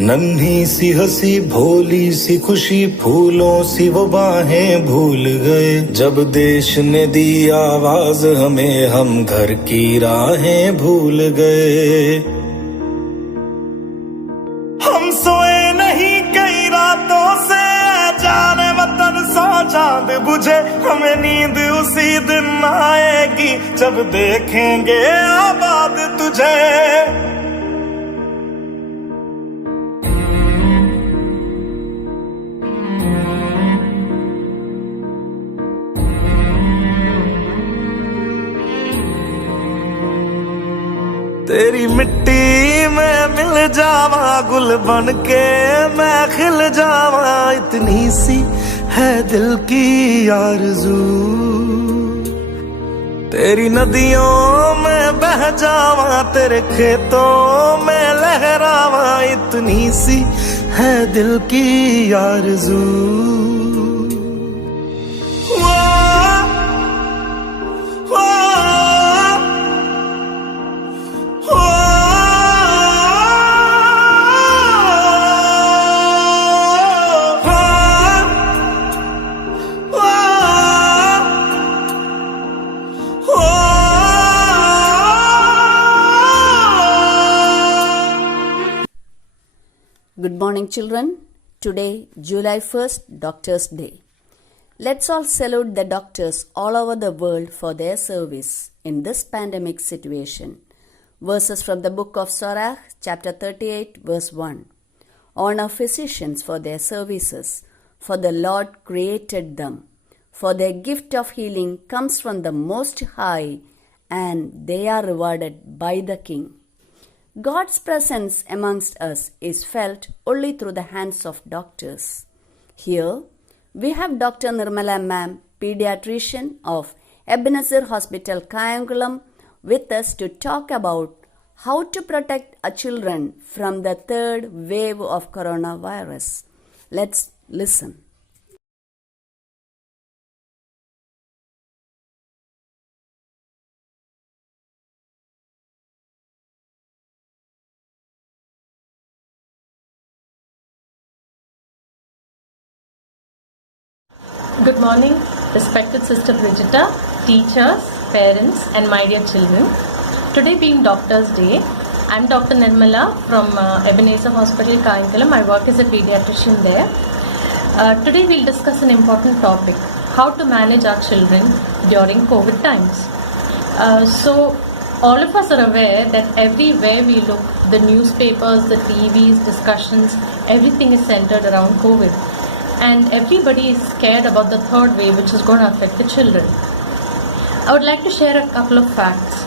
नन्ही सी हंसी भोली सी खुशी फूलों सी वो बाहें भूल गए। जब देश ने दी आवाज हमें हम घर की राहें भूल गए। हम सोए नहीं कई रातों से जाने वतन सा चांद बुझे। हमें नींद उसी दिन आएगी जब देखेंगे आबाद तुझे। तेरी मिट्टी में मिल जावा गुल बन के मैं खिल जावा। इतनी सी है दिल की आरज़ू। तेरी नदियों में बह जावा तेरे खेतों में लहरावा। इतनी सी है दिल की आरज़ू। Good morning, children. Today, July 1st, Doctors' Day. Let's all salute the doctors all over the world for their service in this pandemic situation. Verses from the book of Sirach, chapter 38, verse 1. Honor physicians for their services, for the Lord created them. For their gift of healing comes from the Most High, and they are rewarded by the King. God's presence amongst us is felt only through the hands of doctors. Here, we have Dr. Nirmala Ma'am, pediatrician of Ebenezer Hospital, Kayamkulam, with us to talk about how to protect our children from the third wave of coronavirus. Let's listen. Good morning, respected Sister Brigida, teachers, parents and my dear children. Today being Doctor's Day, I am Dr. Nirmala from Ebenezer Hospital, Kayamkulam. I work as a pediatrician there. Today we'll discuss an important topic, how to manage our children during COVID times. So all of us are aware that everywhere we look, the newspapers, the TVs, discussions, everything is centered around COVID. And everybody is scared about the third wave, which is going to affect the children. I would like to share a couple of facts.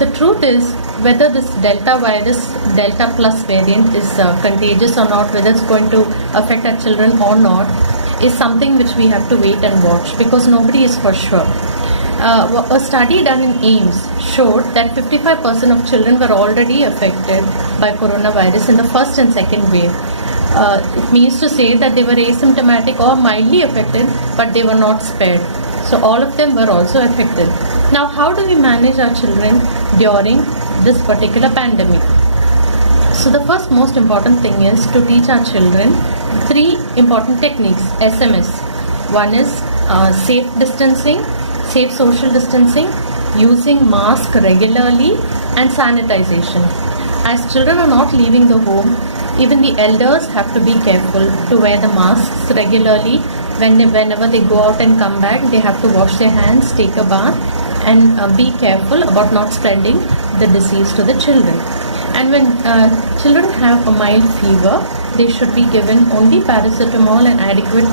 The truth is, whether this Delta virus, Delta plus variant is contagious or not, whether it's going to affect our children or not, is something which we have to wait and watch, because nobody is for sure. A study done in AIIMS showed that 55% of children were already affected by coronavirus in the first and second wave. It means to say that they were asymptomatic or mildly affected, but they were not spared. So all of them were also affected. Now, how do we manage our children during this particular pandemic? So the first most important thing is to teach our children three important techniques, SMS. One is safe distancing, safe social distancing, using mask regularly and sanitization. As children are not leaving the home, even the elders have to be careful to wear the masks regularly. Whenever they go out and come back, they have to wash their hands, take a bath, and be careful about not spreading the disease to the children. And when children have a mild fever, they should be given only paracetamol and adequate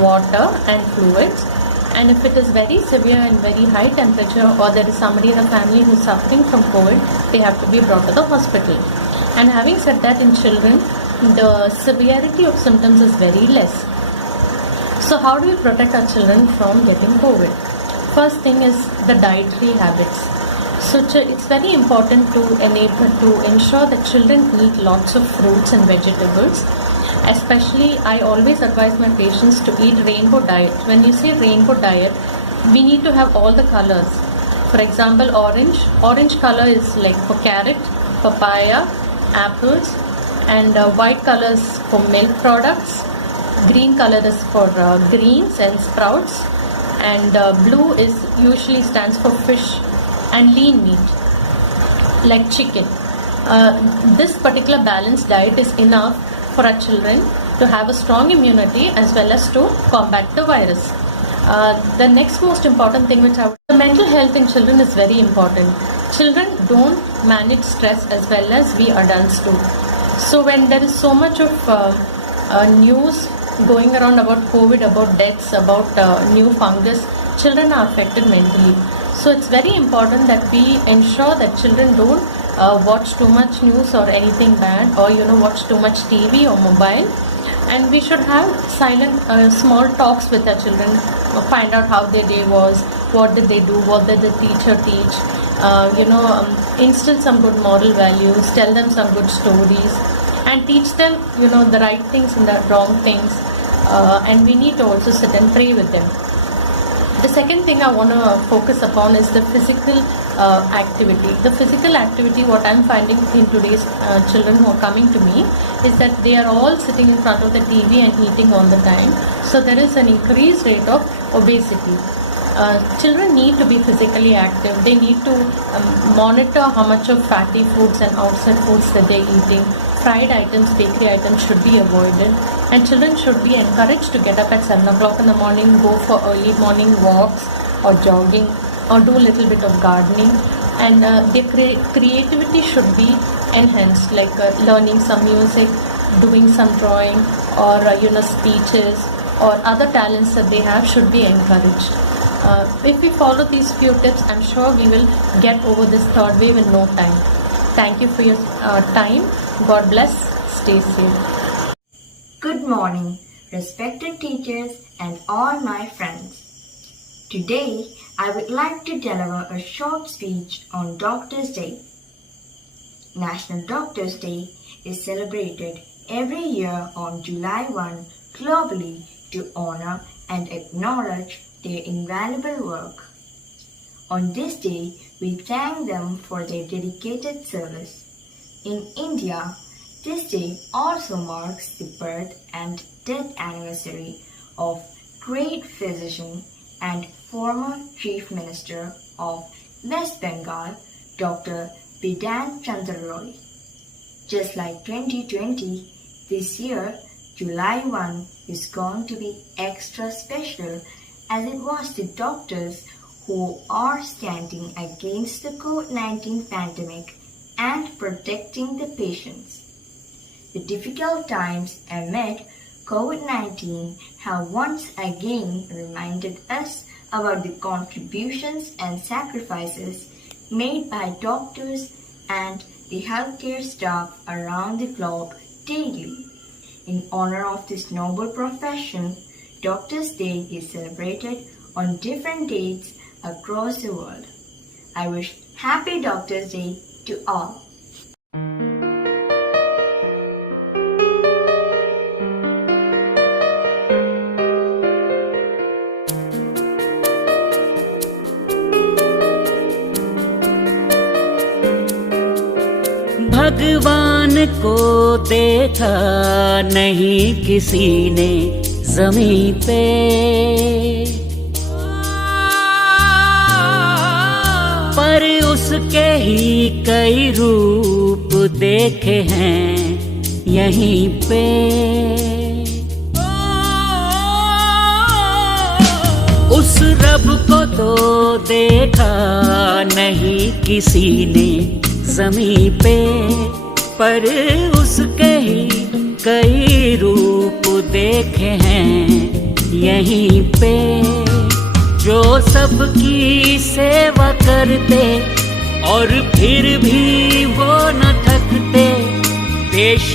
water and fluids. And if it is very severe and very high temperature, or there is somebody in the family who is suffering from COVID, they have to be brought to the hospital. And having said that, in children, the severity of symptoms is very less. So how do we protect our children from getting COVID? First thing is the dietary habits. So it's very important to ensure that children eat lots of fruits and vegetables. Especially, I always advise my patients to eat rainbow diet. When you say rainbow diet, we need to have all the colors. For example, orange. Orange color is like for carrot, papaya, apples, and white color is for milk products, green color is for greens and sprouts, and blue is usually stands for fish and lean meat like chicken. This particular balanced diet is enough for our children to have a strong immunity as well as to combat the virus. The next most important thing the mental health in children is very important. Children don't manage stress as well as we adults do. So when there is so much of news going around about COVID, about deaths, about new fungus, children are affected mentally. So it's very important that we ensure that children don't watch too much news or anything bad, or watch too much TV or mobile. And we should have silent small talks with our children, find out how their day was, what did they do, what did the teacher teach, instill some good moral values, tell them some good stories, and teach them the right things and the wrong things, and we need to also sit and pray with them. The second thing I want to focus upon is the physical activity. The physical activity, what I'm finding in today's children who are coming to me, is that they are all sitting in front of the TV and eating all the time. So there is an increased rate of obesity. Children need to be physically active. They need to monitor how much of fatty foods and outside foods that they're eating. Fried items, bakery items should be avoided, and children should be encouraged to get up at 7 o'clock in the morning, go for early morning walks or jogging, or do a little bit of gardening, and their creativity should be enhanced, like learning some music, doing some drawing, or speeches, or other talents that they have should be encouraged. If we follow these few tips, I'm sure we will get over this third wave in no time. Thank you for your time. God bless. Stay safe. Good morning, respected teachers and all my friends. Today, I would like to deliver a short speech on Doctors' Day. National Doctors' Day is celebrated every year on July 1 globally to honor and acknowledge their invaluable work. On this day, we thank them for their dedicated service. In India, this day also marks the birth and death anniversary of great physician and former Chief Minister of West Bengal, Dr. Bidhan Chandra Roy. Just like 2020, this year, July 1 is going to be extra special, as it was the doctors who are standing against the COVID-19 pandemic and protecting the patients. The difficult times amid COVID-19 have once again reminded us about the contributions and sacrifices made by doctors and the healthcare staff around the globe daily. In honor of this noble profession, Doctors' Day is celebrated on different dates across the world. I wish Happy Doctors' Day to all. भगवान को देखा नहीं किसी ने ज़मीं पे, पर उसके ही कई रूप देखे हैं यहीं पे। उस रब को तो देखा नहीं किसी ने ज़मीं पे, पर उसके ही कई रूप देखे हैं यहीं पे। जो सबकी सेवा करते और फिर भी वो न थकते, देश